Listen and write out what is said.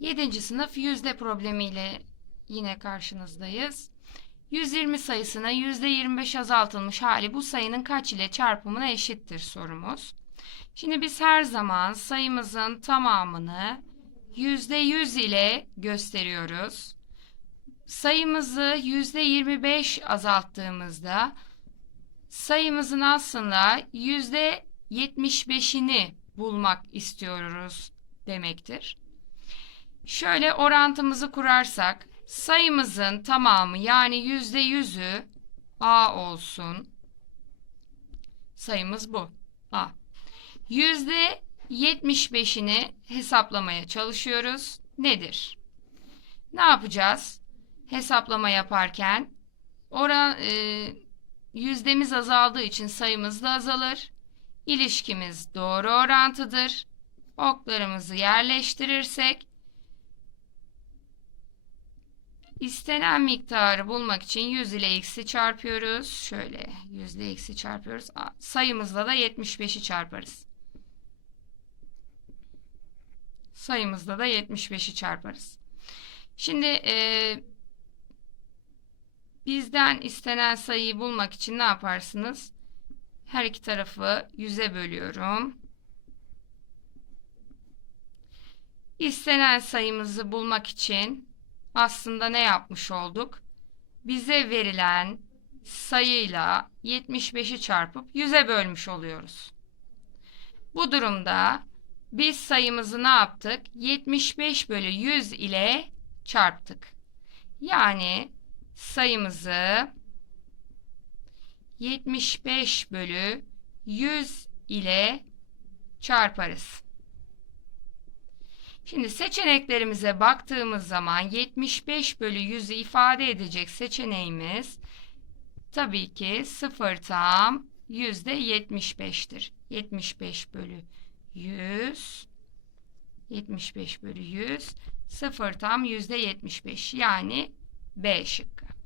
7. sınıf yüzde problemiyle yine karşınızdayız. 120 sayısına %25 azaltılmış hali bu sayının kaç ile çarpımına eşittir sorumuz. Şimdi biz her zaman sayımızın tamamını %100 ile gösteriyoruz. Sayımızı %25 azalttığımızda sayımızın aslında %75'ini bulmak istiyoruz demektir. Şöyle orantımızı kurarsak sayımızın tamamı yani yüzde yüzü A olsun. Sayımız bu. A. Yüzde yetmiş beşini hesaplamaya çalışıyoruz. Nedir? Ne yapacağız? Hesaplama yaparken oran e, yüzdemiz azaldığı için sayımız da azalır. İlişkimiz doğru orantıdır. Oklarımızı yerleştirirsek İstenen miktarı bulmak için 100 ile x'i çarpıyoruz. Şöyle 100 ile x'i çarpıyoruz. Sayımızla da 75'i çarparız. Sayımızla da 75'i çarparız. Şimdi e, bizden istenen sayıyı bulmak için ne yaparsınız? Her iki tarafı 100'e bölüyorum. İstenen sayımızı bulmak için aslında ne yapmış olduk? Bize verilen sayıyla 75'i çarpıp 100'e bölmüş oluyoruz. Bu durumda biz sayımızı ne yaptık? 75 bölü 100 ile çarptık. Yani sayımızı 75 bölü 100 ile çarparız. Şimdi seçeneklerimize baktığımız zaman 75 bölü 100'ü ifade edecek seçeneğimiz tabii ki 0 tam yüzde 75'tir. 75 bölü 100 75 bölü 100 0 tam yüzde 75 yani B şıkkı.